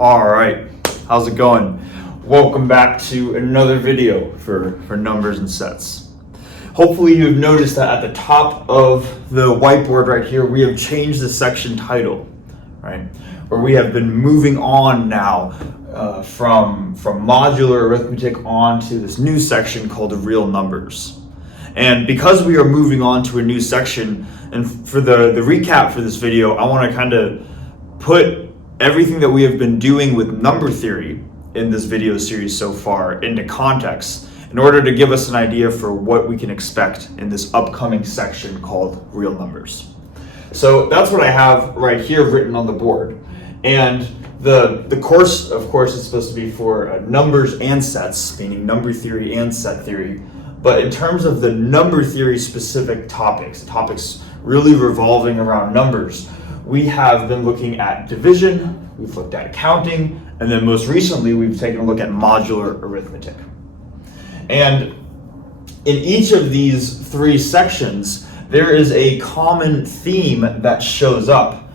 All right, how's it going? Welcome back to another video for numbers and sets. Hopefully you've noticed that at the top of the whiteboard right here, we have changed the section title, right? Where we have been moving on now from modular arithmetic on to this new section called real numbers. And because we are moving on to a new section, and for the recap for this video, I want to kind of put everything that we have been doing with number theory in this video series so far into context in order to give us an idea for what we can expect in this upcoming section called real numbers. So that's what I have right here written on the board. And the course, of course, is supposed to be for numbers and sets, meaning number theory and set theory. But in terms of the number theory specific topics really revolving around numbers, we have been looking at division, we've looked at counting, and then most recently we've taken a look at modular arithmetic. And in each of these three sections, there is a common theme that shows up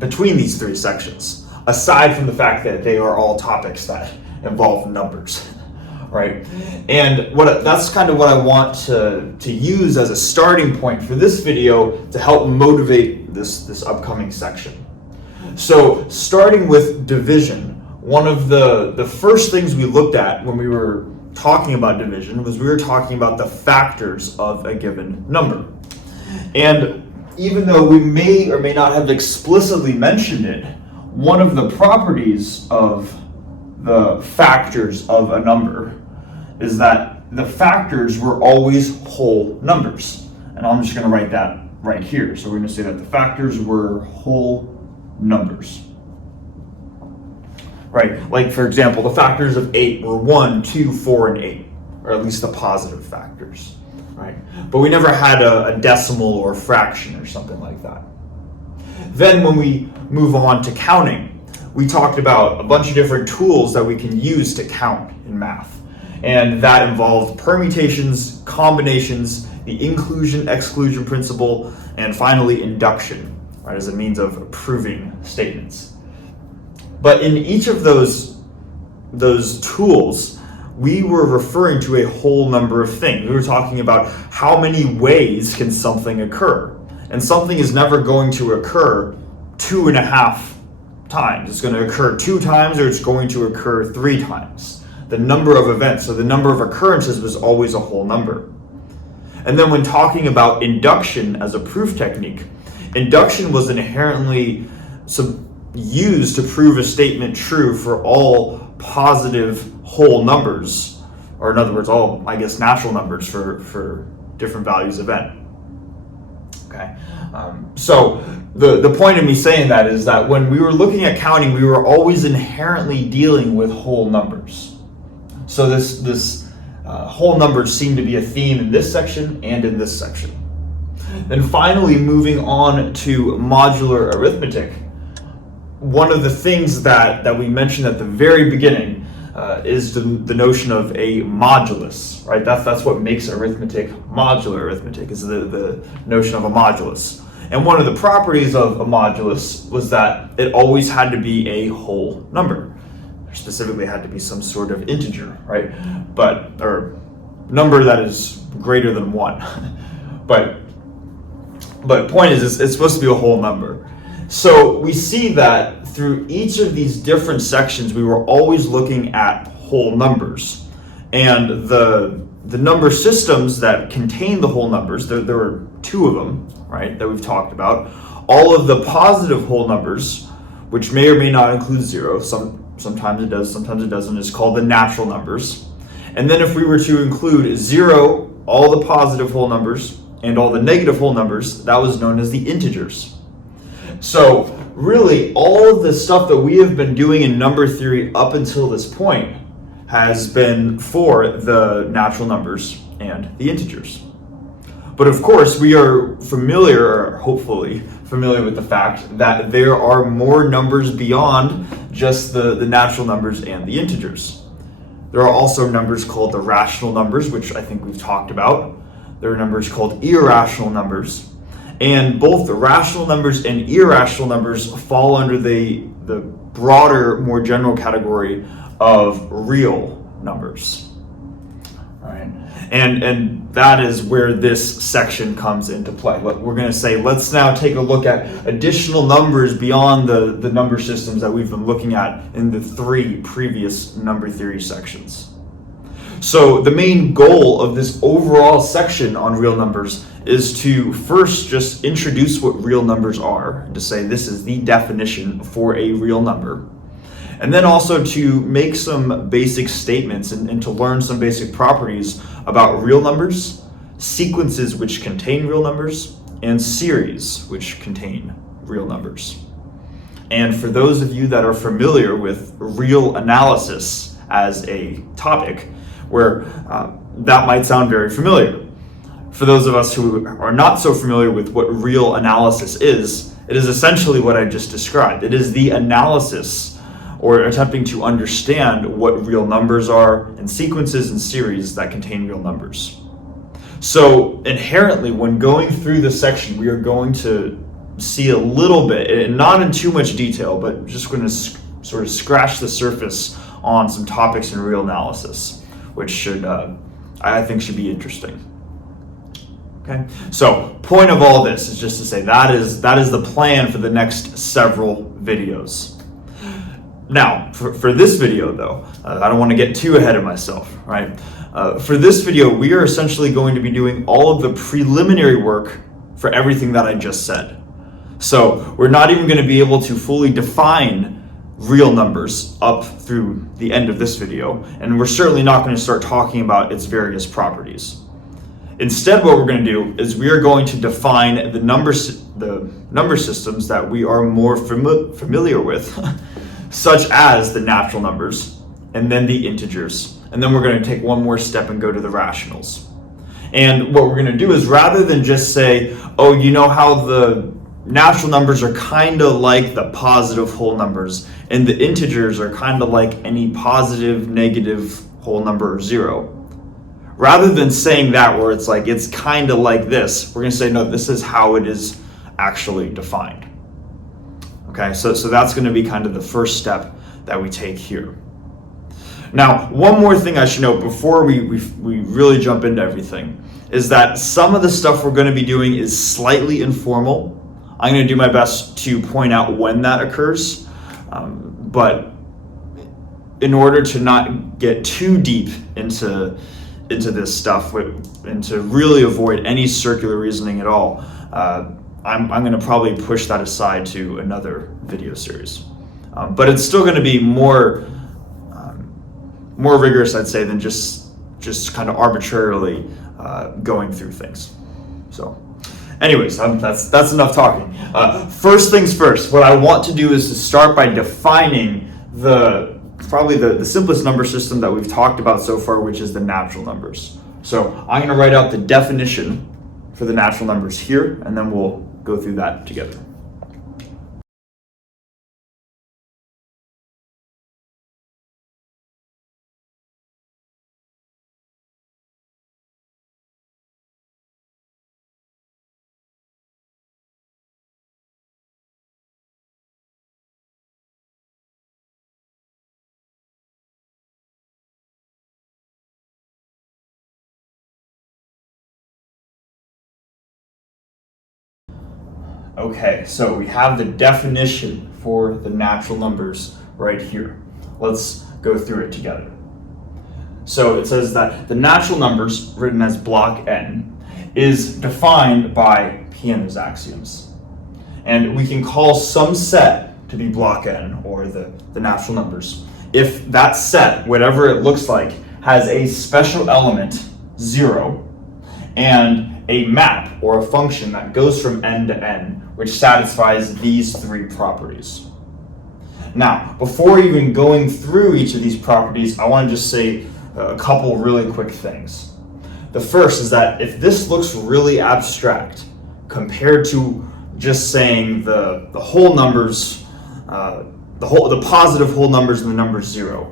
between these three sections, aside from the fact that they are all topics that involve numbers. Right, and that's kind of what I want to use as a starting point for this video to help motivate this upcoming section. So starting with division, one of the first things we looked at when we were talking about division was we were talking about the factors of a given number. And even though we may or may not have explicitly mentioned it, one of the properties of the factors of a number is that the factors were always whole numbers. And I'm just going to write that right here. So we're going to say that the factors were whole numbers. Right? Like, for example, the factors of 8 were 1, 2, 4, and 8, or at least the positive factors. Right? But we never had a decimal or fraction or something like that. Then when we move on to counting, we talked about a bunch of different tools that we can use to count in math. And that involved permutations, combinations, the inclusion-exclusion principle, and finally induction, right, as a means of proving statements. But in each of those tools, we were referring to a whole number of things. We were talking about how many ways can something occur. And something is never going to occur 2.5 times. It's going to occur 2 times or it's going to occur 3 times. The number of events, so the number of occurrences was always a whole number. And then when talking about induction as a proof technique, induction was inherently used to prove a statement true for all positive whole numbers, or in other words, all, I guess, natural numbers for different values of n. Okay, so the point of me saying that is that when we were looking at counting, we were always inherently dealing with whole numbers. So this whole numbers seem to be a theme in this section and in this section. Then finally, moving on to modular arithmetic, one of the things that we mentioned at the very beginning is the notion of a modulus, right? That's what makes arithmetic modular arithmetic, is the notion of a modulus. And one of the properties of a modulus was that it always had to be a whole number. Specifically had to be some sort of integer, right? Or number that is greater than 1. but point is, it's supposed to be a whole number. So we see that through each of these different sections, we were always looking at whole numbers. And the number systems that contain the whole numbers, there were 2 of them, right, that we've talked about. All of the positive whole numbers, which may or may not include 0, sometimes it does, sometimes it doesn't, is called the natural numbers. And then if we were to include 0, all the positive whole numbers, and all the negative whole numbers, that was known as the integers. So really, all of the stuff that we have been doing in number theory up until this point has been for the natural numbers and the integers. But of course, we are familiar, or hopefully familiar, with the fact that there are more numbers beyond just the natural numbers and the integers. There are also numbers called the rational numbers, which I think we've talked about. There are numbers called irrational numbers. And both the rational numbers and irrational numbers fall under the broader, more general category of real numbers. All right. And that is where this section comes into play. We're going to say, let's now take a look at additional numbers beyond the number systems that we've been looking at in the 3 previous number theory sections. So the main goal of this overall section on real numbers is to first just introduce what real numbers are, to say this is the definition for a real number. And then also to make some basic statements and to learn some basic properties about real numbers, sequences which contain real numbers, and series which contain real numbers. And for those of you that are familiar with real analysis as a topic, where that might sound very familiar. For those of us who are not so familiar with what real analysis is, it is essentially what I just described. It is the analysis or attempting to understand what real numbers are and sequences and series that contain real numbers. So inherently, when going through this section, we are going to see a little bit, and not in too much detail, but just going to sort of scratch the surface on some topics in real analysis, which should, I think, should be interesting. Okay, so point of all this is just to say that is the plan for the next several videos. Now, for this video though, I don't want to get too ahead of myself, right? For this video, we are essentially going to be doing all of the preliminary work for everything that I just said. So we're not even going to be able to fully define real numbers up through the end of this video, and we're certainly not going to start talking about its various properties. Instead, what we're going to do is we are going to define the number systems that we are more familiar with, such as the natural numbers, and then the integers. And then we're going to take one more step and go to the rationals. And what we're going to do is, rather than just say, oh, you know how the natural numbers are kind of like the positive whole numbers, and the integers are kind of like any positive, negative whole number or zero. Rather than saying that, where it's like it's kind of like this, we're going to say, no, this is how it is actually defined. Okay, so that's going to be kind of the first step that we take here. Now, one more thing I should note before we really jump into everything is that some of the stuff we're going to be doing is slightly informal. I'm going to do my best to point out when that occurs, but in order to not get too deep into this stuff and to really avoid any circular reasoning at all, I'm going to probably push that aside to another video series. But it's still going to be more rigorous, I'd say, than just kind of arbitrarily going through things. So anyways, that's enough talking. First things first, what I want to do is to start by defining probably the simplest number system that we've talked about so far, which is the natural numbers. So I'm going to write out the definition for the natural numbers here, and then we'll go through that together. Okay, so we have the definition for the natural numbers right here. Let's go through it together. So it says that the natural numbers, written as block n, is defined by Peano's axioms. And we can call some set to be block n, or the natural numbers, if that set, whatever it looks like, has a special element, 0, and a map or a function that goes from n to n, which satisfies these 3 properties. Now, before even going through each of these properties, I want to just say a couple really quick things. The first is that if this looks really abstract compared to just saying the whole numbers, the positive whole numbers and the number 0,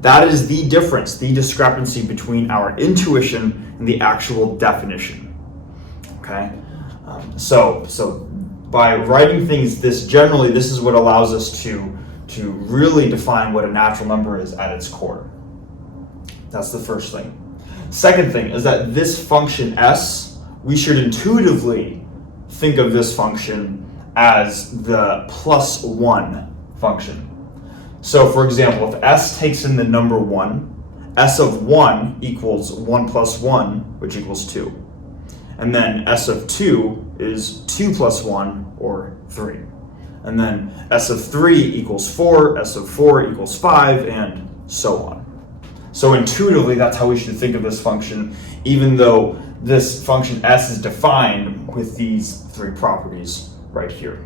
that is the difference, the discrepancy between our intuition and the actual definition. Okay, So by writing things this is what allows us to really define what a natural number is at its core. That's the first thing. Second thing is that this function s, we should intuitively think of this function as the plus 1 function. So for example, if s takes in the number 1, s of 1 equals 1 plus 1, which equals 2. And then s of 2 is 2 plus 1, or 3. And then s of 3 equals 4, s of 4 equals 5, and so on. So intuitively, that's how we should think of this function, even though this function s is defined with these 3 properties right here.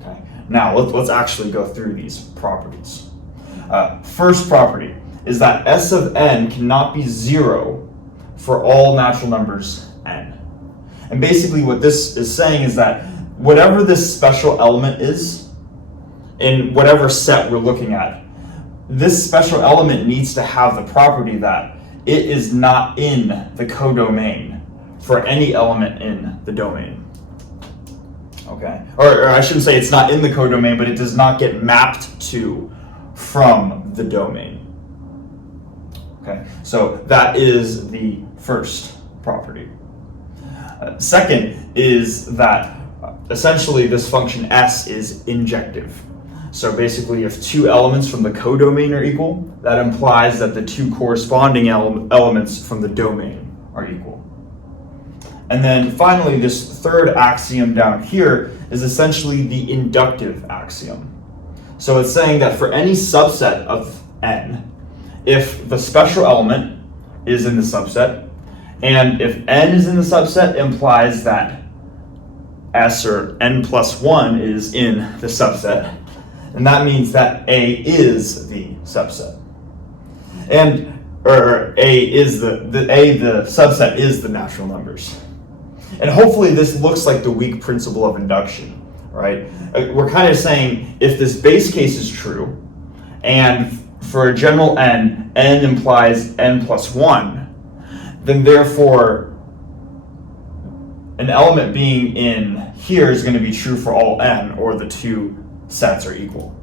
Okay. Now, let's actually go through these properties. First property is that s of n cannot be 0 for all natural numbers n. And basically what this is saying is that whatever this special element is, in whatever set we're looking at, this special element needs to have the property that it is not in the codomain for any element in the domain. Okay? Or I shouldn't say it's not in the codomain, but it does not get mapped to from the domain. Okay? So that is the first property. Second is that essentially this function s is injective. So basically, if 2 elements from the codomain are equal, that implies that the 2 corresponding elements from the domain are equal. And then finally, this third axiom down here is essentially the inductive axiom. So it's saying that for any subset of n, if the special element is in the subset, and if n is in the subset, implies that s, or n plus 1, is in the subset. And that means that A is the subset. The subset is the natural numbers. And hopefully this looks like the weak principle of induction, right? We're kind of saying if this base case is true, and for a general n implies n plus 1, then therefore an element being in here is going to be true for all n, or the 2 sets are equal.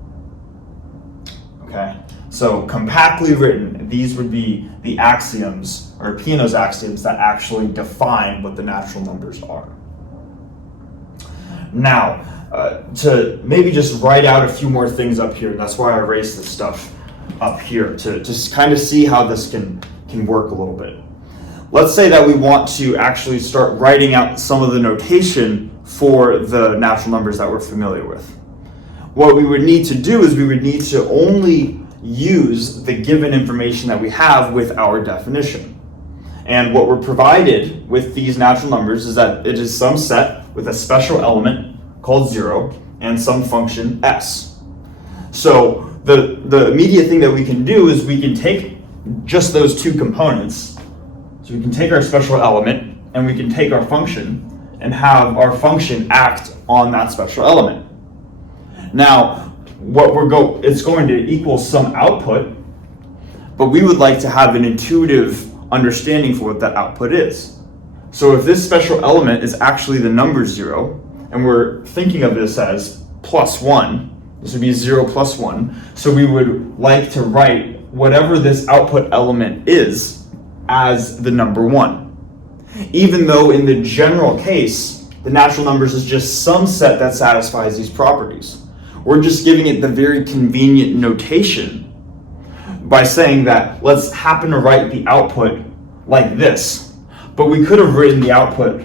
Okay, so compactly written, these would be the axioms, or Peano's axioms, that actually define what the natural numbers are. Now, to maybe just write out a few more things up here, that's why I raised this stuff up here, to just kind of see how this can work a little bit. Let's say that we want to actually start writing out some of the notation for the natural numbers that we're familiar with. What we would need to do is we would need to only use the given information that we have with our definition. And what we're provided with these natural numbers is that it is some set with a special element called 0 and some function s. So the immediate thing that we can do is we can take just those 2 components. So we can take our special element and we can take our function and have our function act on that special element. Now, it's going to equal some output, but we would like to have an intuitive understanding for what that output is. So if this special element is actually the number 0, and we're thinking of this as plus 1, this would be 0 plus 1, so we would like to write whatever this output element is as the number 1. Even though in the general case, the natural numbers is just some set that satisfies these properties. We're just giving it the very convenient notation by saying that let's happen to write the output like this. But we could have written the output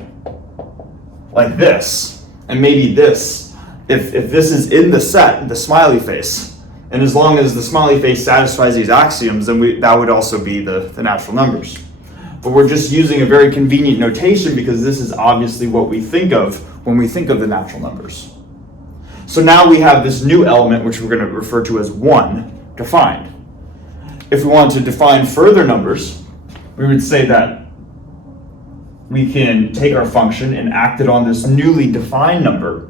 like this, and maybe this, if this is in the set, the smiley face, and as long as the smiley face satisfies these axioms, then that would also be the natural numbers. But we're just using a very convenient notation because this is obviously what we think of when we think of the natural numbers. So now we have this new element, which we're going to refer to as 1, defined. If we want to define further numbers, we would say that we can take our function and act it on this newly defined number,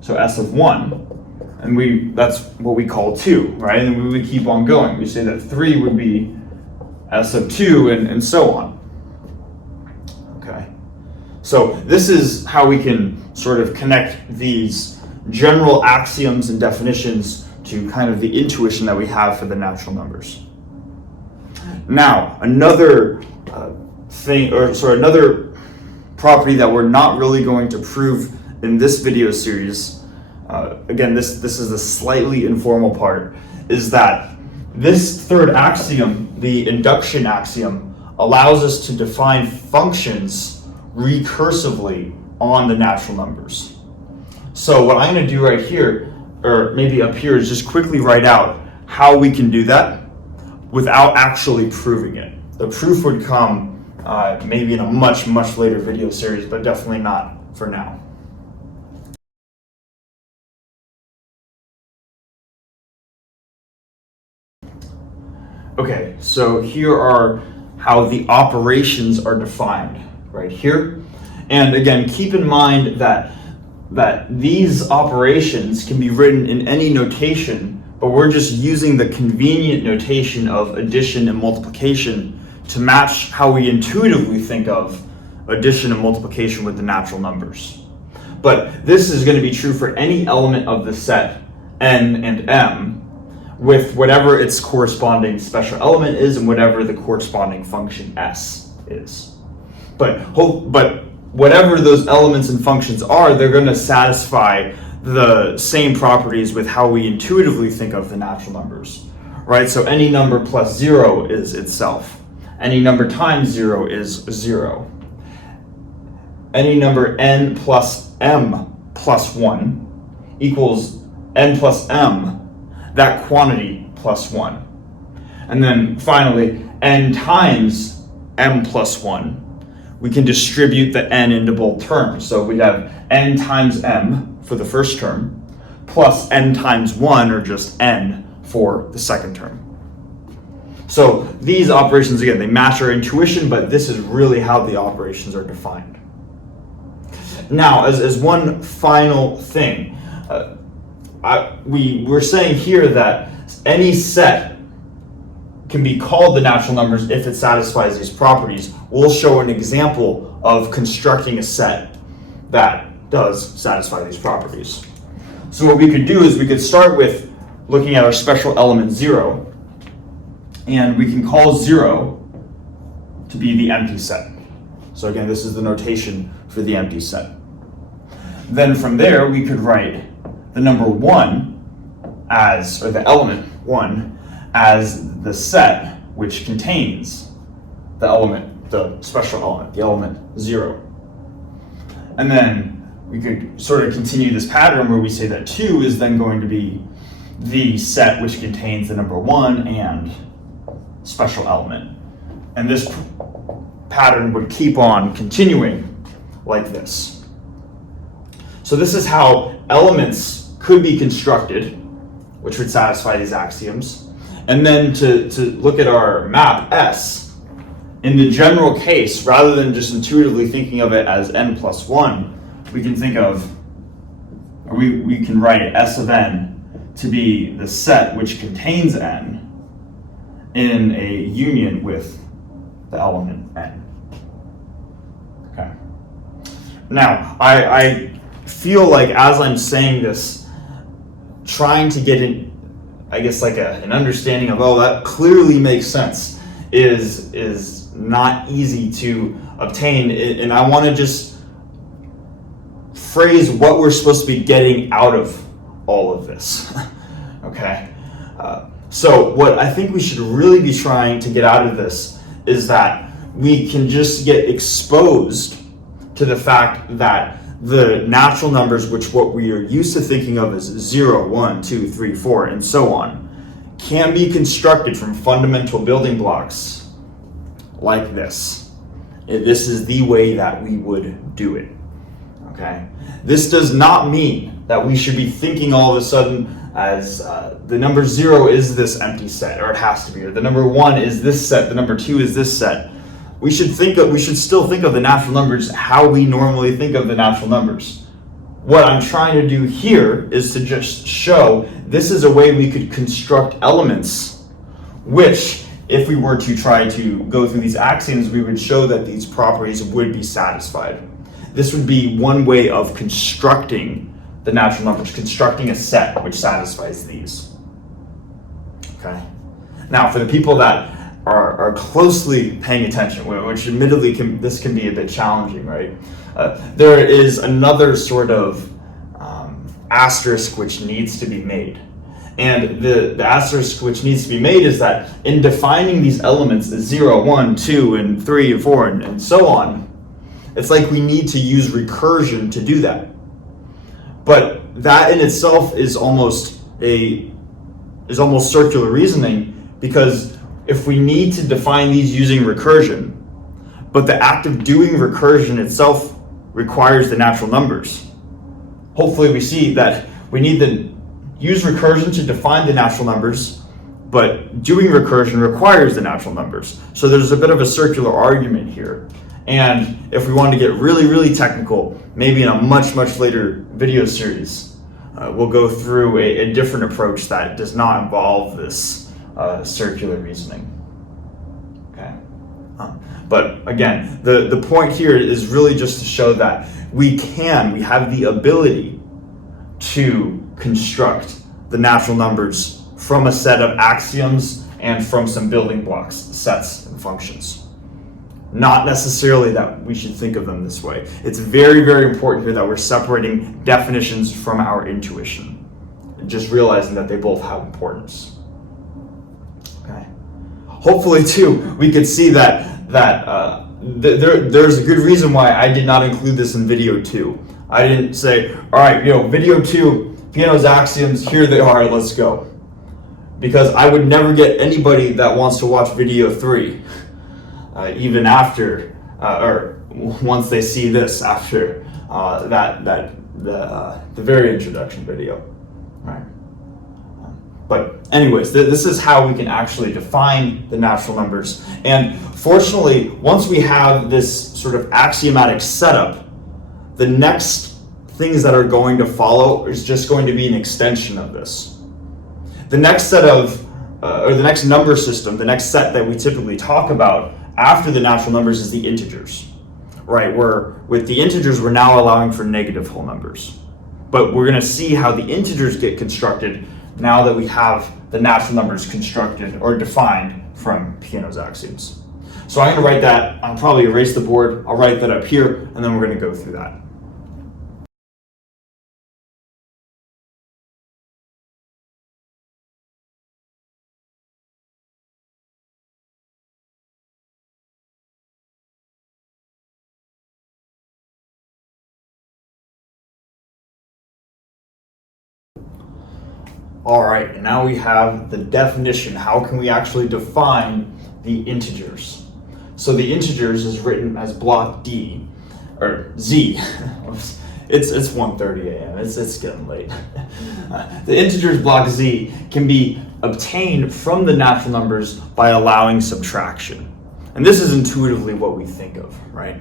so s of 1, and that's what we call 2, right? And we would keep on going. We say that 3 would be s of 2, and so on. Okay. So this is how we can sort of connect these general axioms and definitions to kind of the intuition that we have for the natural numbers. Now, another another property that we're not really going to prove in this video series, again, this is the slightly informal part, is that this third axiom, the induction axiom, allows us to define functions recursively on the natural numbers. So what I'm going to do right here, or maybe up here, is just quickly write out how we can do that without actually proving it. The proof would come maybe in a much later video series, but definitely not for now. Okay, so here are how the operations are defined right here. And again, keep in mind that these operations can be written in any notation, but we're just using the convenient notation of addition and multiplication to match how we intuitively think of addition and multiplication with the natural numbers. But this is going to be true for any element of the set n and m, with whatever its corresponding special element is and whatever the corresponding function s is. But whatever those elements and functions are, they're going to satisfy the same properties with how we intuitively think of the natural numbers, right? So any number plus 0 is itself. Any number times 0 is 0. Any number n plus m plus 1 equals n plus m, that quantity plus 1. And then finally, n times m plus 1, we can distribute the n into both terms. So we have n times m for the first term, plus n times 1, or just n, for the second term. So these operations, again, they match our intuition, but this is really how the operations are defined. Now, as one final thing, we're saying here that any set can be called the natural numbers if it satisfies these properties. We'll show an example of constructing a set that does satisfy these properties. So what we could do is we could start with looking at our special element 0, and we can call 0 to be the empty set. So again, this is the notation for the empty set. Then from there, we could write the number 1 as, or the element 1, as the set which contains the element, the special element, the element 0. And then we could sort of continue this pattern where we say that 2 is then going to be the set which contains the number 1 and special element. And this pattern would keep on continuing like this. So this is how elements could be constructed, which would satisfy these axioms. And then to look at our map S, in the general case, rather than just intuitively thinking of it as n plus 1, we can think of, or we can write S of n to be the set which contains n in a union with the element n. Okay. Now, I feel like as I'm saying this, trying to get in, I guess, like an understanding of, oh, that clearly makes sense, is not easy to obtain. And I want to just phrase what we're supposed to be getting out of all of this. Okay? So what I think we should really be trying to get out of this is that we can just get exposed to the fact that the natural numbers, which what we are used to thinking of as 0, 1, 2, 3, 4, and so on, can be constructed from fundamental building blocks like this. This is the way that we would do it. Okay? This does not mean that we should be thinking all of a sudden as the number 0 is this empty set, or it has to be, or the number 1 is this set, the number 2 is this set. We should still think of the natural numbers how we normally think of the natural numbers. What I'm trying to do here is to just show this is a way we could construct elements, which, if we were to try to go through these axioms, we would show that these properties would be satisfied. this would be one way of constructing the natural numbers, constructing a set which satisfies these. Okay. Now, for the people that are closely paying attention, which admittedly this can be a bit challenging, right? There is another sort of asterisk which needs to be made. And the asterisk which needs to be made is that in defining these elements, 0, 1, 2, and 3, and 4, and so on, it's like we need to use recursion to do that. But that in itself is almost circular reasoning, because if we need to define these using recursion, but the act of doing recursion itself requires the natural numbers, hopefully we see that we need to use recursion to define the natural numbers, but doing recursion requires the natural numbers. So there's a bit of a circular argument here. And if we want to get really, really technical, maybe in a much, much later video series, we'll go through a different approach that does not involve this circular reasoning. Okay. But again, the point here is really just to show that we have the ability to construct the natural numbers from a set of axioms and from some building blocks, sets, and functions. Not necessarily that we should think of them this way. It's very, very important here that we're separating definitions from our intuition, just realizing that they both have importance. Okay. Hopefully, too, we could see that there's a good reason why I did not include this in video 2. I didn't say, all right, video 2, Peano's axioms, here they are, let's go. Because I would never get anybody that wants to watch video 3, even after, or once they see this after the very introduction video. All right. But anyways, this is how we can actually define the natural numbers. And fortunately, once we have this sort of axiomatic setup, the next things that are going to follow is just going to be an extension of this. The next set of, or the next number system, the next set that we typically talk about after the natural numbers is the integers, right? Where with the integers, we're now allowing for negative whole numbers. But we're going to see how the integers get constructed now that we have the natural numbers constructed or defined from Peano's axioms. So I'm going to write that, I'll probably erase the board, I'll write that up here, and then we're going to go through that. All right, and now we have the definition. How can we actually define the integers? So the integers is written as block D, or Z. It's 1:30 a.m. It's getting late. The integers block Z can be obtained from the natural numbers by allowing subtraction. And this is intuitively what we think of, right?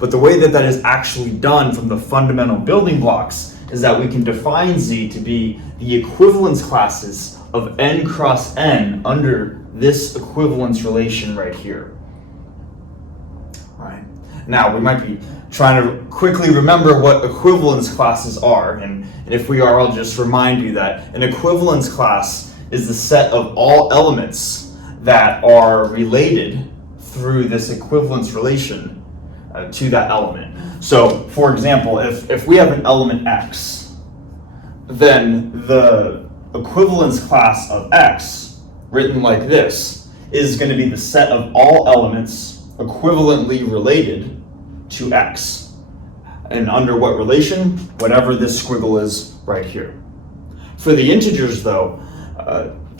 But the way that is actually done from the fundamental building blocks is that we can define Z to be the equivalence classes of n cross n under this equivalence relation right here. All right. Now, we might be trying to quickly remember what equivalence classes are, and if we are, I'll just remind you that an equivalence class is the set of all elements that are related through this equivalence relation to that element. So, for example, if we have an element x, then the equivalence class of x, written like this, is going to be the set of all elements equivalently related to x. And under what relation? Whatever this squiggle is right here. For the integers, though,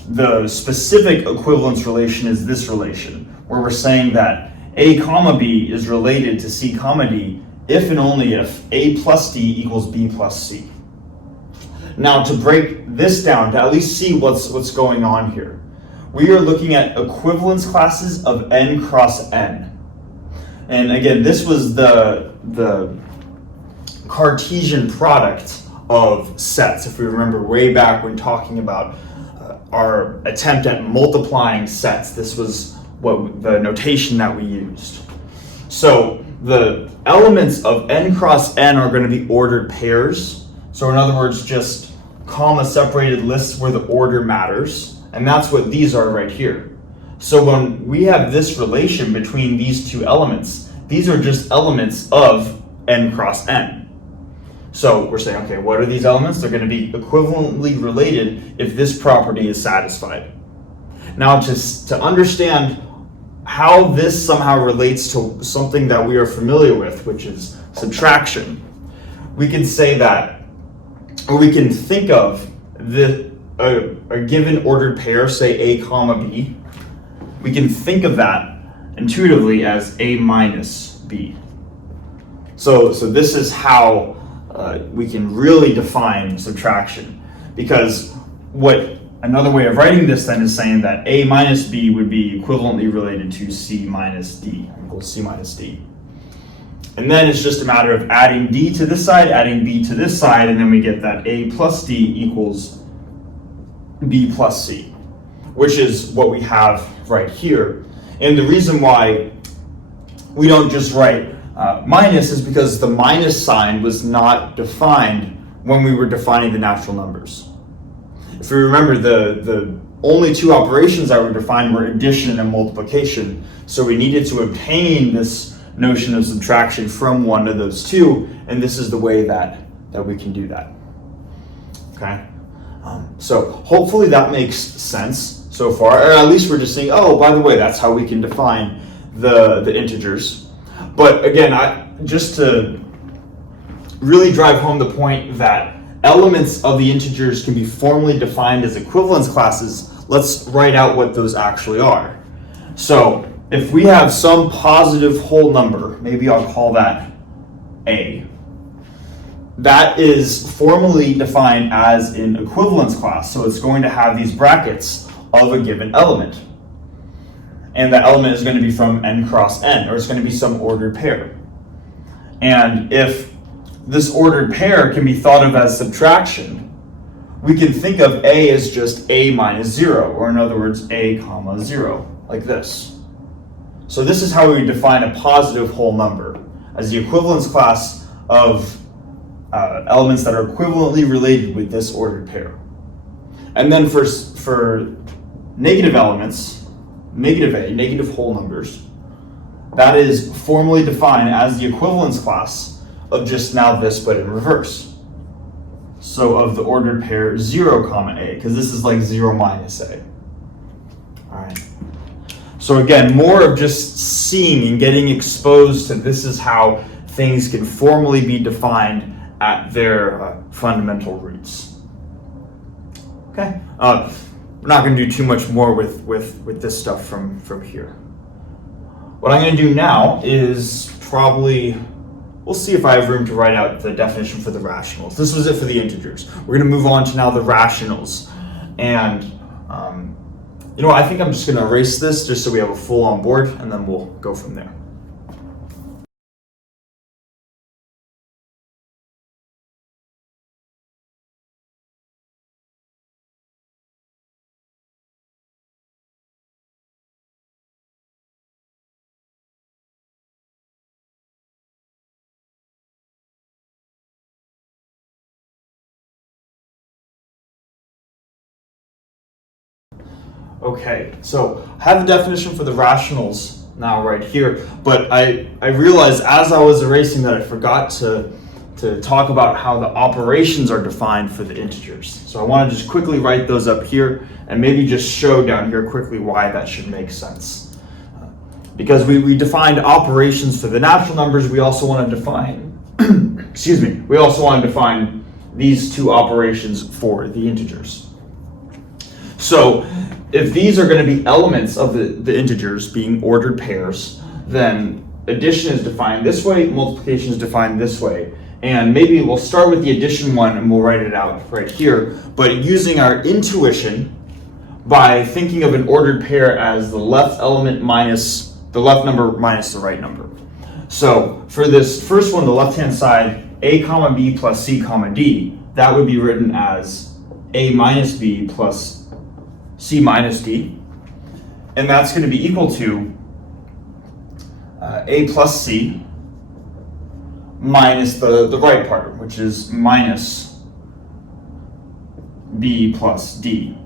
the specific equivalence relation is this relation, where we're saying that a comma b is related to c comma d if and only if a plus d equals b plus c. Now, to break this down, to at least see what's going on here, we are looking at equivalence classes of n cross n. And again, this was the Cartesian product of sets, if we remember way back when talking about our attempt at multiplying sets. This was the notation that we used. So the elements of n cross n are going to be ordered pairs. So in other words, just comma separated lists where the order matters. And that's what these are right here. So when we have this relation between these two elements, these are just elements of n cross n. So we're saying, okay, what are these elements? They're going to be equivalently related if this property is satisfied. Now, to understand how this somehow relates to something that we are familiar with, which is subtraction, we can say that, or we can think of a given ordered pair, say a comma b, we can think of that intuitively as a minus b. So this is how we can really define subtraction, because another way of writing this then is saying that a minus b would be equivalently related to c minus d equals c minus d. And then it's just a matter of adding d to this side, adding b to this side, and then we get that a plus d equals b plus c, which is what we have right here. And the reason why we don't just write minus is because the minus sign was not defined when we were defining the natural numbers. If you remember, the only two operations that were defined were addition and multiplication. So we needed to obtain this notion of subtraction from one of those two, and this is the way that we can do that. Okay? So hopefully that makes sense so far, or at least we're just saying, oh, by the way, that's how we can define the integers. But again, just to really drive home the point that elements of the integers can be formally defined as equivalence classes, let's write out what those actually are. So if we have some positive whole number, maybe I'll call that a, that is formally defined as an equivalence class. So it's going to have these brackets of a given element. And that element is going to be from n cross n, or it's going to be some ordered pair. And if this ordered pair can be thought of as subtraction, we can think of a as just a minus 0, or in other words, a comma 0, like this. So this is how we define a positive whole number, as the equivalence class of elements that are equivalently related with this ordered pair. And then for negative elements, negative a, negative whole numbers, that is formally defined as the equivalence class of just now this, but in reverse. So of the ordered pair 0 comma a, because this is like 0 minus a. All right. So again, more of just seeing and getting exposed to this is how things can formally be defined at their fundamental roots. Okay. We're not going to do too much more with this stuff from here. What I'm going to do now is we'll see if I have room to write out the definition for the rationals. This was it for the integers. We're going to move on to now the rationals. And you know what, I think I'm just going to erase this just so we have a full on board, and then we'll go from there. Okay, so I have the definition for the rationals now right here, but I realized as I was erasing that I forgot to talk about how the operations are defined for the integers. So I want to just quickly write those up here and maybe just show down here quickly why that should make sense. Because we defined operations for the natural numbers, we also want to define, we also want to define these two operations for the integers. So if these are going to be elements of the integers being ordered pairs, then addition is defined this way, multiplication is defined this way. And maybe we'll start with the addition one and we'll write it out right here. But using our intuition, by thinking of an ordered pair as the left element minus the left number minus the right number. So for this first one, the left-hand side, a comma b plus c comma d, that would be written as a minus b plus c minus d, and that's going to be equal to a plus c minus the right part, which is minus b plus d.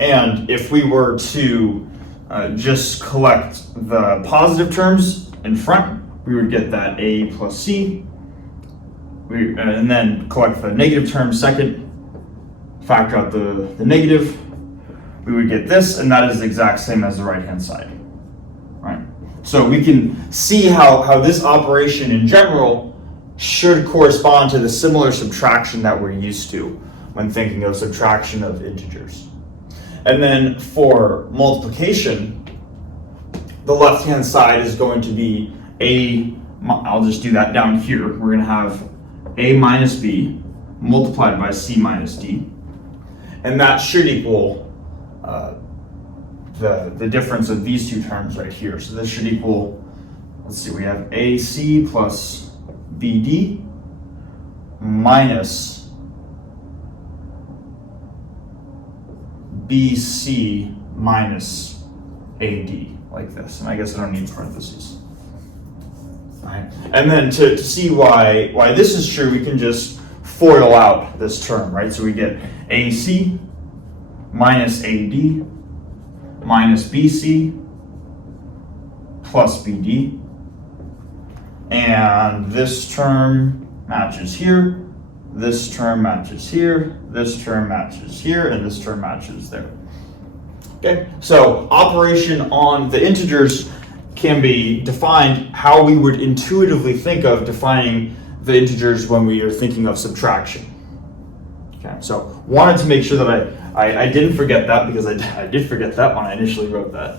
And if we were to just collect the positive terms in front, we would get that a plus c, and then collect the negative terms second, factor out the negative, we would get this, and that is the exact same as the right-hand side, right? So we can see how this operation in general should correspond to the similar subtraction that we're used to when thinking of subtraction of integers. And then for multiplication, the left-hand side is going to be I'll just do that down here. We're going to have a minus b multiplied by c minus d. And that should equal the difference of these two terms right here. So this should equal, let's see, we have ac plus bd minus bc minus ad, like this. And I guess I don't need parentheses. All right. And then to see why this is true, we can just FOIL out this term, right? So we get ac minus ad minus bc plus bd, and this term matches here, this term matches here, this term matches here, and this term matches there. Okay, so operation on the integers can be defined how we would intuitively think of defining the integers when we are thinking of subtraction. Okay, so wanted to make sure that I didn't forget that, because I did forget that when I initially wrote that.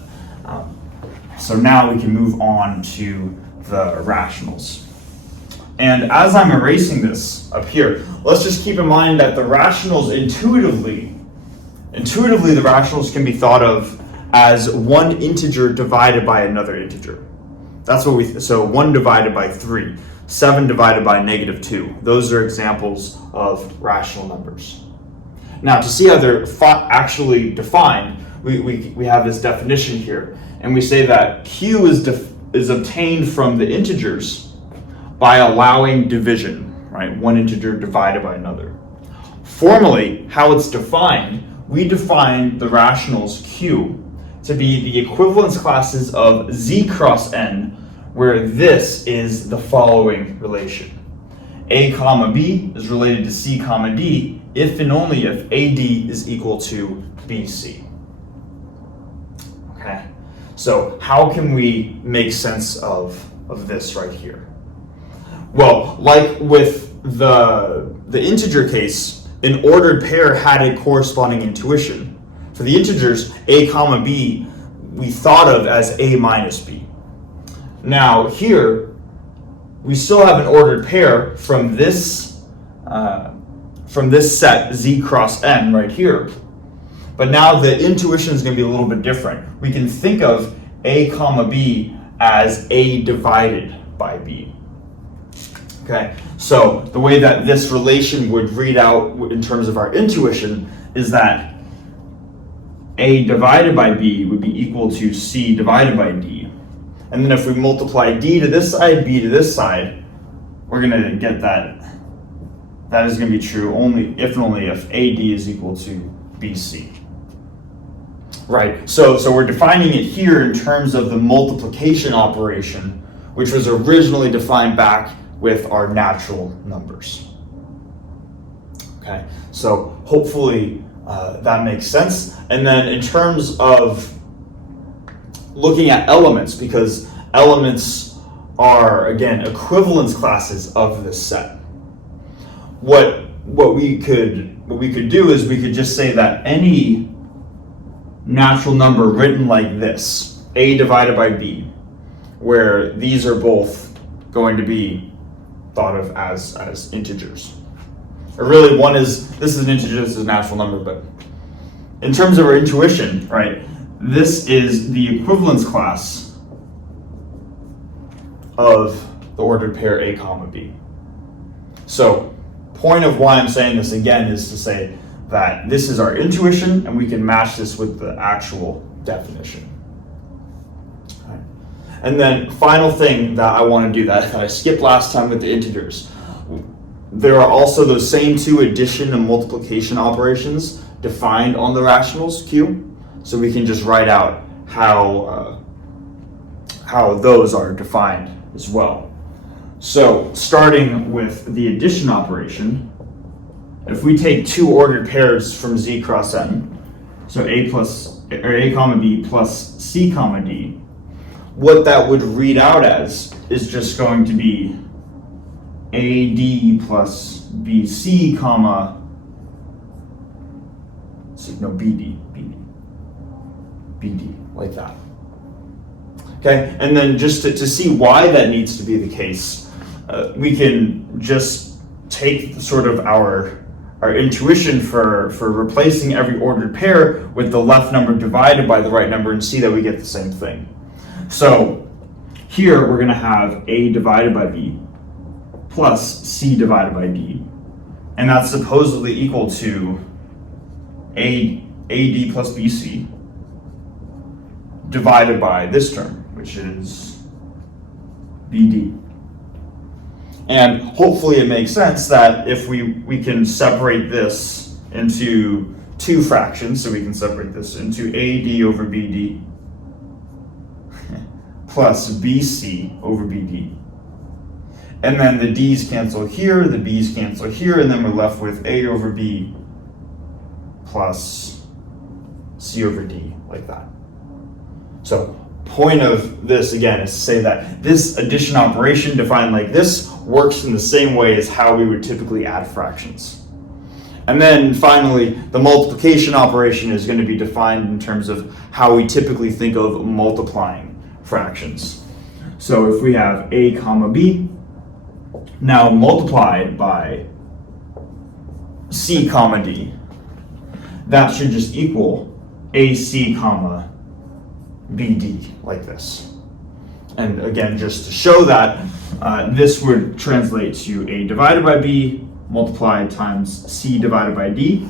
So now we can move on to the rationals. And as I'm erasing this up here, let's just keep in mind that the rationals intuitively the rationals can be thought of as one integer divided by another integer. That's what so 1 divided by 3, 7 divided by -2. Those are examples of rational numbers. Now, to see how they're actually defined, we have this definition here, and we say that Q is obtained from the integers by allowing division, right? One integer divided by another. Formally, how it's defined, we define the rationals Q to be the equivalence classes of Z cross N, where this is the following relation. A comma B is related to C comma D if and only if AD is equal to BC. Okay, so how can we make sense of this right here? Well, like with the integer case, an ordered pair had a corresponding intuition. For the integers, A comma B, we thought of as A minus B. Now here, we still have an ordered pair from this set Z cross N right here. But now the intuition is going to be a little bit different. We can think of A comma B as A divided by B. Okay, so the way that this relation would read out in terms of our intuition is that A divided by B would be equal to C divided by D. And then if we multiply D to this side, B to this side, we're going to get that is going to be true only if and only if AD is equal to BC. Right, so we're defining it here in terms of the multiplication operation, which was originally defined back with our natural numbers. Okay, so hopefully that makes sense. And then in terms of looking at elements, because elements are, again, equivalence classes of this set. What we could do is we could just say that any natural number written like this, A divided by B, where these are both going to be thought of as integers. Or really, this is an integer, this is a natural number, but in terms of our intuition, right, this is the equivalence class of the ordered pair A comma B. So, point of why I'm saying this again is to say that this is our intuition, and we can match this with the actual definition. Right. And then final thing that I want to do that I skipped last time with the integers. There are also those same two addition and multiplication operations defined on the rationals Q. So we can just write out how those are defined as well. So starting with the addition operation, if we take two ordered pairs from Z cross N, so A comma B plus C comma D, what that would read out as is just going to be AD plus BC comma, BD, like that. Okay, and then just to see why that needs to be the case, we can just take sort of our intuition for replacing every ordered pair with the left number divided by the right number and see that we get the same thing. So here we're going to have A divided by B plus C divided by D, and that's supposedly equal to AD plus BC divided by this term, which is BD. And hopefully it makes sense that if we can separate this into two fractions, so we can separate this into AD over BD plus BC over BD. And then the D's cancel here, the B's cancel here, and then we're left with A over B plus C over D, like that. So point of this, again, is to say that this addition operation defined like this works in the same way as how we would typically add fractions. And then finally, the multiplication operation is going to be defined in terms of how we typically think of multiplying fractions. So if we have A comma B, now multiplied by C comma D, that should just equal AC comma BD, like this. And again, just to show that, this would translate to A divided by B multiplied times C divided by D,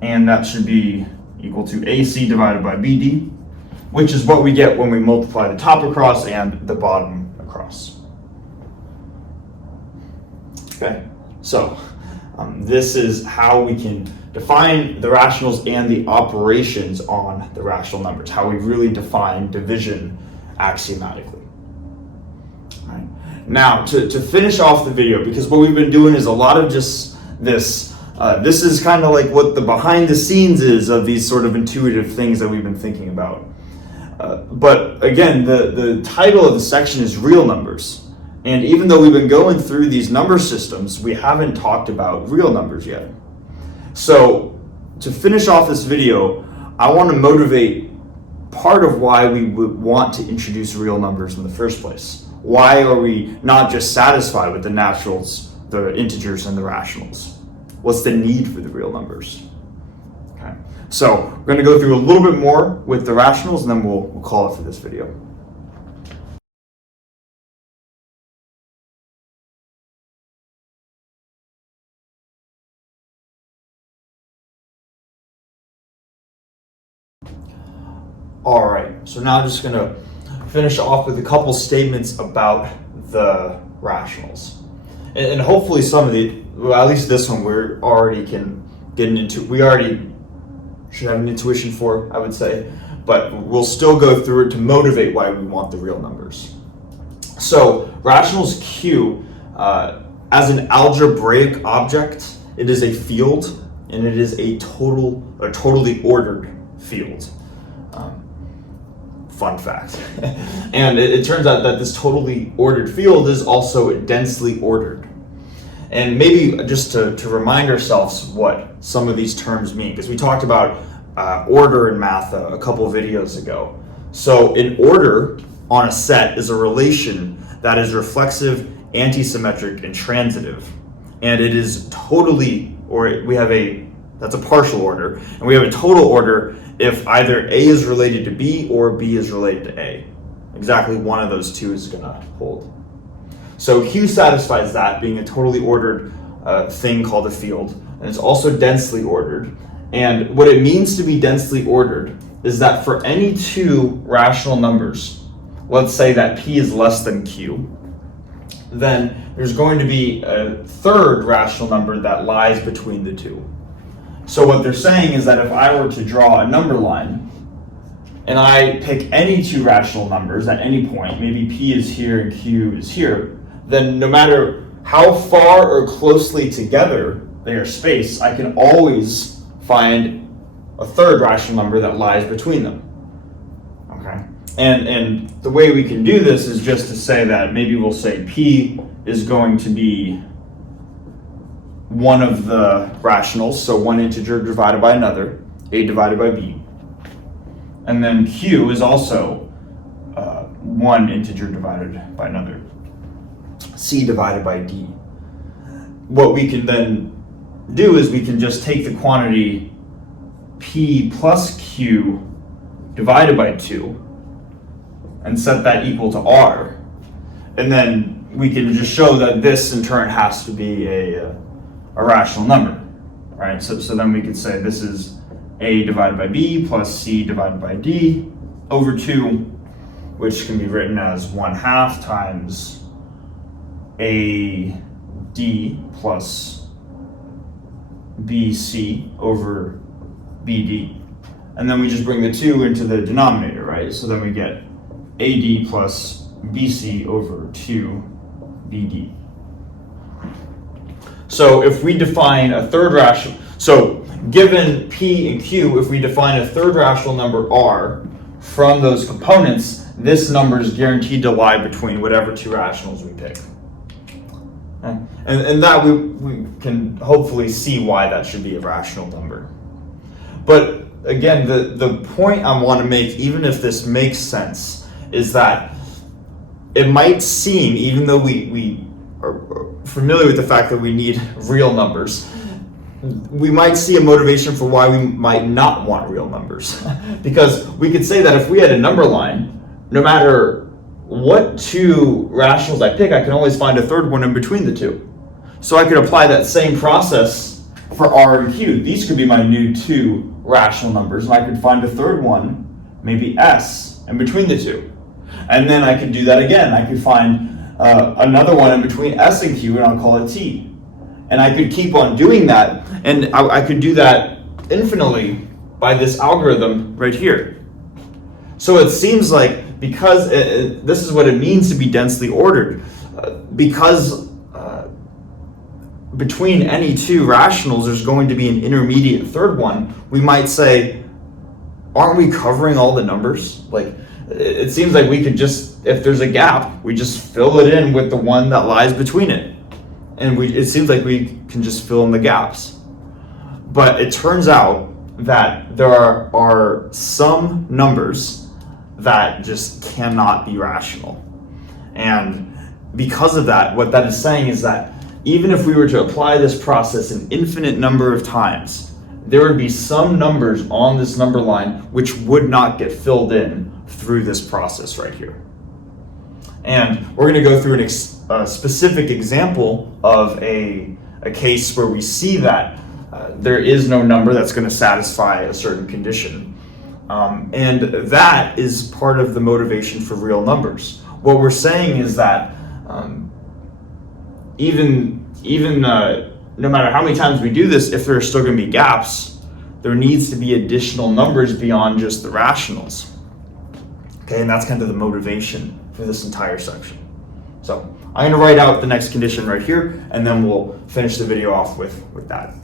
and that should be equal to AC divided by BD, which is what we get when we multiply the top across and the bottom across. Okay, so this is how we can define the rationals and the operations on the rational numbers, how we really define division axiomatically. All right. Now, to finish off the video, because what we've been doing is a lot of just this, this is kind of like what the behind the scenes is of these sort of intuitive things that we've been thinking about. But again, the title of the section is real numbers. And even though we've been going through these number systems, we haven't talked about real numbers yet. So to finish off this video, I want to motivate part of why we would want to introduce real numbers in the first place. Why are we not just satisfied with the naturals, the integers, and the rationals? What's the need for the real numbers? Okay. So we're going to go through a little bit more with the rationals, and then we'll call it for this video. All right, so now I'm just going to finish off with a couple statements about the rationals. And hopefully some of the, well, at least this one, we already should have an intuition for, I would say, but we'll still go through it to motivate why we want the real numbers. So rationals Q, as an algebraic object, it is a field, and it is a totally ordered field. Fun fact. And it turns out that this totally ordered field is also densely ordered. And maybe just to remind ourselves what some of these terms mean, because we talked about order in math a couple videos ago. So an order on a set is a relation that is reflexive, antisymmetric, and transitive. And it is totally, that's a partial order, and we have a total order if either A is related to B or B is related to A. Exactly one of those two is going to hold. So Q satisfies that, being a totally ordered thing called a field, and it's also densely ordered. And what it means to be densely ordered is that for any two rational numbers, let's say that P is less than Q, then there's going to be a third rational number that lies between the two. So what they're saying is that if I were to draw a number line, and I pick any two rational numbers at any point, maybe P is here and Q is here, then no matter how far or closely together they are spaced, I can always find a third rational number that lies between them. Okay? And the way we can do this is just to say that maybe we'll say P is going to be one of the rationals, so one integer divided by another, A divided by B. And then Q is also one integer divided by another, C divided by D. What we can then do is we can just take the quantity P plus Q divided by 2 and set that equal to R. And then we can just show that this in turn has to be a rational number, right? So then we could say this is A divided by B plus C divided by D over 2, which can be written as 1/2 times AD plus BC over BD. And then we just bring the 2 into the denominator, right? So then we get AD plus BC over 2BD. So if we define a third rational, so given P and Q, if we define a third rational number R from those components, this number is guaranteed to lie between whatever two rationals we pick. Okay? And that we can hopefully see why that should be a rational number. But again, the point I want to make, even if this makes sense, is that it might seem, even though we are familiar with the fact that we need real numbers, we might see a motivation for why we might not want real numbers. Because we could say that if we had a number line, no matter what two rationals I pick, I can always find a third one in between the two. So I could apply that same process for R and Q. These could be my new two rational numbers, and I could find a third one, maybe S, in between the two. And then I could do that again. I could find another one in between S and Q, and I'll call it T. And I could keep on doing that, and I could do that infinitely by this algorithm right here. So it seems like, because this is what it means to be densely ordered, because between any two rationals there's going to be an intermediate third one, we might say, aren't we covering all the numbers? Like, it seems like we could just, if there's a gap, we just fill it in with the one that lies between it. And it seems like we can just fill in the gaps. But it turns out that there are some numbers that just cannot be rational. And because of that, what that is saying is that even if we were to apply this process an infinite number of times, there would be some numbers on this number line which would not get filled in through this process right here. And we're going to go through a specific example of a case where we see that there is no number that's going to satisfy a certain condition. And that is part of the motivation for real numbers. What we're saying is that even no matter how many times we do this, if there are still going to be gaps, there needs to be additional numbers beyond just the rationals. Okay, and that's kind of the motivation for this entire section. So I'm going to write out the next condition right here, and then we'll finish the video off with that.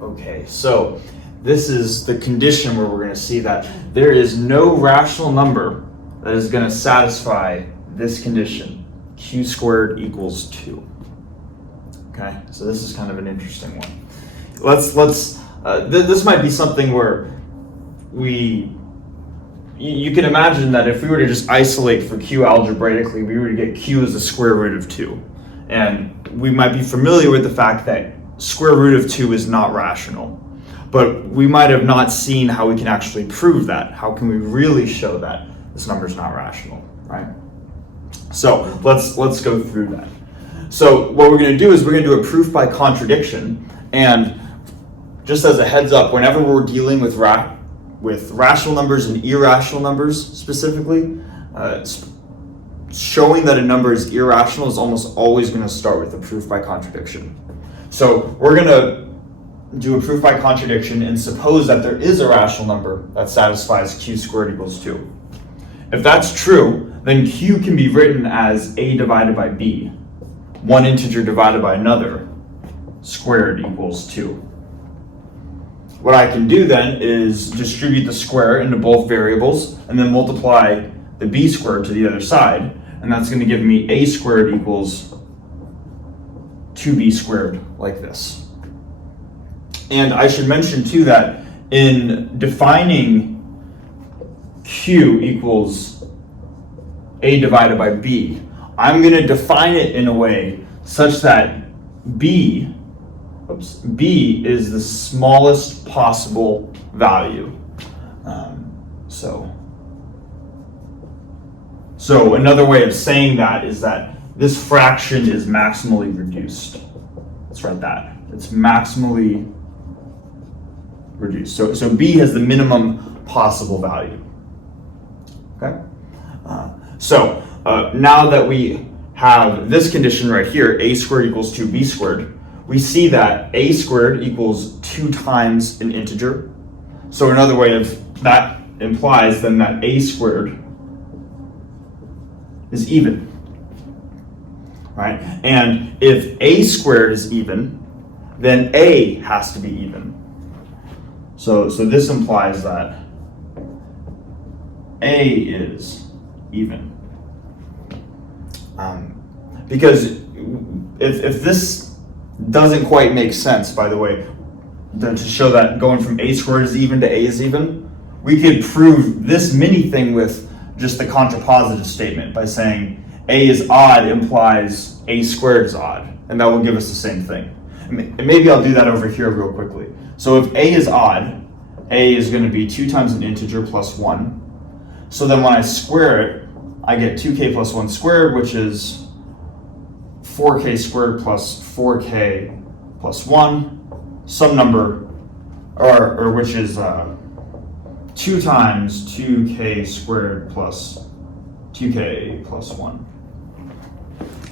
Okay, so this is the condition where we're going to see that there is no rational number that is going to satisfy this condition, q squared equals 2. Okay, so this is kind of an interesting one. This might be something where you can imagine that if we were to just isolate for q algebraically, we were to get q as the square root of 2. And we might be familiar with the fact that square root of 2 is not rational. But we might have not seen how we can actually prove that. How can we really show that this number is not rational, right? So let's go through that. So what we're going to do is we're going to do a proof by contradiction. And just as a heads up, whenever we're dealing with rational numbers and irrational numbers specifically, showing that a number is irrational is almost always going to start with a proof by contradiction. So we're going to do a proof by contradiction and suppose that there is a rational number that satisfies q squared equals 2. If that's true, then q can be written as a divided by b, one integer divided by another, squared equals 2. What I can do then is distribute the square into both variables and then multiply the b squared to the other side, and that's going to give me a squared equals 2b squared, like this. And I should mention too that in defining q equals a divided by b, I'm going to define it in a way such that b is the smallest possible value. So another way of saying that is that this fraction is maximally reduced. Let's write that. It's maximally reduced. So b has the minimum possible value. Okay? Now that we have this condition right here, a squared equals 2b squared, we see that a squared equals 2 times an integer. So another way of that implies then that a squared is even, right? And if a squared is even, then a has to be even. So this implies that a is even. Because if this doesn't quite make sense, by the way, then to show that going from a squared is even to a is even, we could prove this mini thing with just the contrapositive statement by saying a is odd implies a squared is odd, and that will give us the same thing. And maybe I'll do that over here real quickly. So if a is odd, a is going to be 2 times an integer plus 1. So then when I square it, I get 2k plus 1 squared, which is 4k squared plus 4k plus 1, some number, or which is 2 times 2k squared plus 2k plus 1.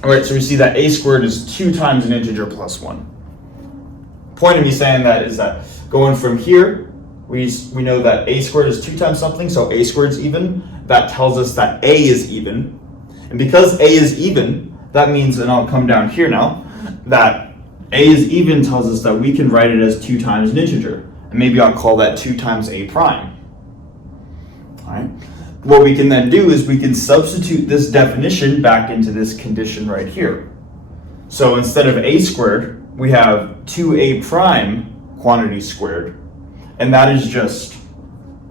All right, so we see that a squared is 2 times an integer plus 1. Point of me saying that is that going from here, we know that a squared is 2 times something, so a squared is even. That tells us that a is even. And because a is even, that means, and I'll come down here now, that a is even tells us that we can write it as 2 times an integer. And maybe I'll call that 2 times a prime. All right. What we can then do is we can substitute this definition back into this condition right here. So instead of a squared, we have 2a prime quantity squared, and that is just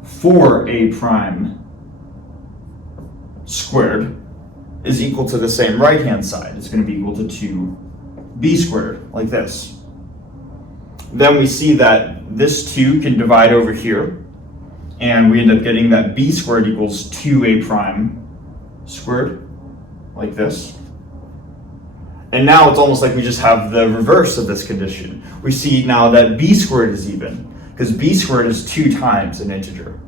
4a prime squared is equal to the same right-hand side. It's going to be equal to 2b squared, like this. Then we see that this 2 can divide over here, and we end up getting that b squared equals 2a prime squared, like this. And now it's almost like we just have the reverse of this condition. We see now that b squared is even, because b squared is 2 times an integer.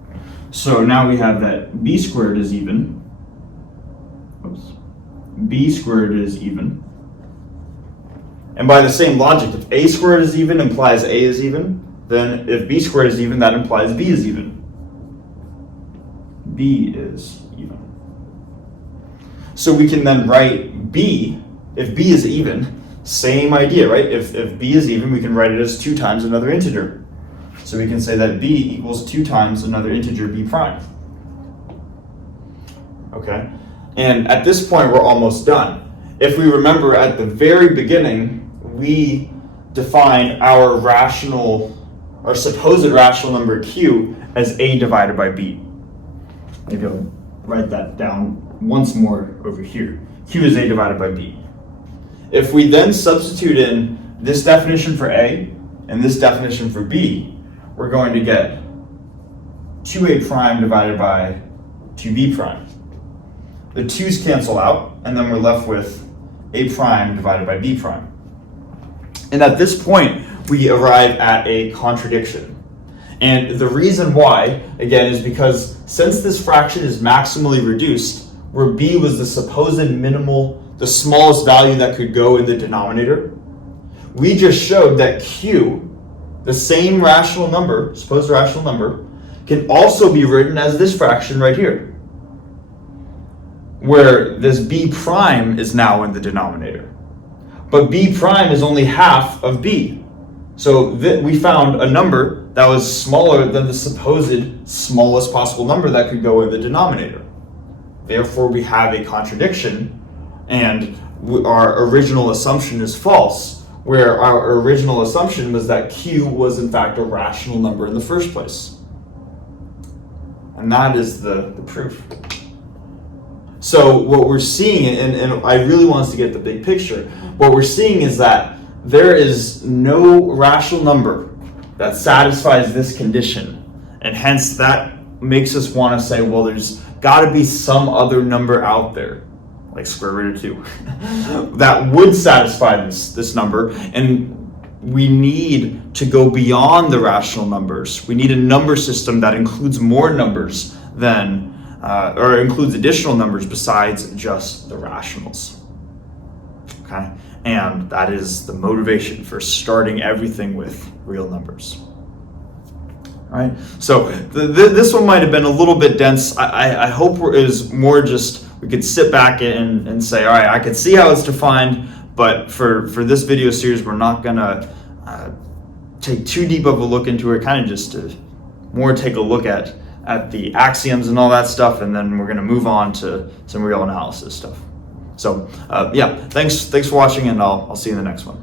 So now we have that b squared is even. Oops. B squared is even. And by the same logic, if a squared is even implies a is even, then if b squared is even, that implies b is even. B is even. So we can then write b, if b is even, same idea, right? If b is even, we can write it as 2 times another integer. So we can say that b equals 2 times another integer b prime. Okay? And at this point, we're almost done. If we remember at the very beginning, we define our supposed rational number q as a divided by b. Maybe I'll write that down once more over here. Q is a divided by b. If we then substitute in this definition for a and this definition for b, we're going to get 2a prime divided by 2b prime. The 2's cancel out, and then we're left with a prime divided by b prime. And at this point, we arrive at a contradiction. And the reason why, again, is because since this fraction is maximally reduced, where b was the supposed minimal, the smallest value that could go in the denominator, we just showed that q, the same rational number, supposed rational number, can also be written as this fraction right here, where this b prime is now in the denominator. But b prime is only half of b. So we found a number that was smaller than the supposed smallest possible number that could go in the denominator. Therefore, we have a contradiction, and our original assumption is false, where our original assumption was that q was in fact a rational number in the first place. And that is the proof. So what we're seeing, and I really want us to get the big picture, what we're seeing is that there is no rational number that satisfies this condition, and hence that makes us want to say, well, there's got to be some other number out there, like square root of 2, that would satisfy this number, and we need to go beyond the rational numbers. We need a number system that includes more numbers than, or includes additional numbers besides just the rationals. Okay? And that is the motivation for starting everything with real numbers. All right? So this one might have been a little bit dense. I hope it is more just we could sit back and say, all right, I can see how it's defined, but for this video series, we're not going to take too deep of a look into it, kind of just to more take a look at the axioms and all that stuff, and then we're going to move on to some real analysis stuff. So yeah, thanks for watching, and I'll see you in the next one.